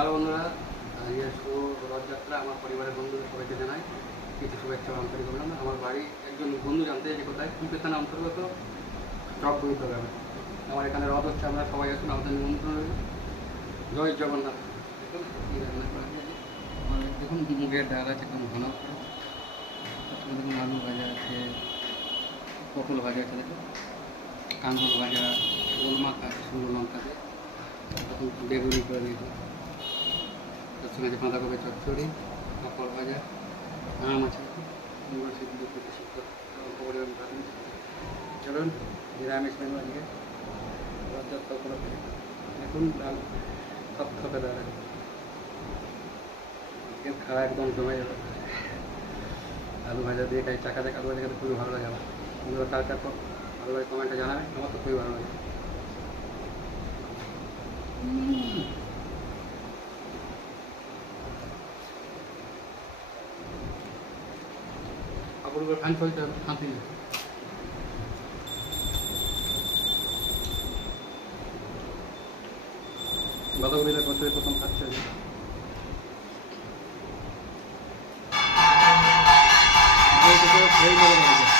Hello বন্ধুরা, শুভ রথযাত্রা আমার পরিবারের বন্ধুদের সবাইকে জানাই কিছু শুভেচ্ছা আন্তরিক অভিনন্দন। আমার বাড়ি একজন বন্ধু জানতে চাইছে কোথায় কুলপেতানা অন্তর্গত চক বইতে গ্রামে। আমার এখানে রথ হচ্ছে, আমরা সবাই আসুন, আমাদের নিমন্ত্রণ রইল। জয় জগন্নাথ। দেখুন কী রান্না করা হয়েছে। দেখুন মুগের ডাল আছে, একদম ঘন করে। তারপরে দেখুন আলু ভাজা আছে, পটল ভাজা আছে, দেখুন কাঁকরোল ভাজা, ওল মাখা আছে শুকনো লঙ্কা দিয়ে, তখন বেগুনি করে দিয়েছি। তার সঙ্গে আছে বাঁধাকপি চচ্চড়ি, পাঁপড় ভাজা, আম আছে, এগুলো সেগুলো করতে শিখতে পরিমাণ ভাবি। চলুন নিরামিষ মেনু আজকে রথযাত্রা উপলক্ষে। দেখুন ডাল থপথপে ডাল, আজকে খাওয়া একদম জমে যাবে। আলু ভাজা দিয়ে খাই, চাকা চাকা আলু ভাজা খেতে খুবই ভালো লাগে আমার। বন্ধুরা কার কার ভালো লাগে কমেন্টে জানাবেন, আমার তো খুবই ভালো লাগে। কাপড়গুলো ফ্যান চলছে, শান্তি নেই। বাঁধাকপিটা করতে প্রথম খাচ্ছে খেয়ে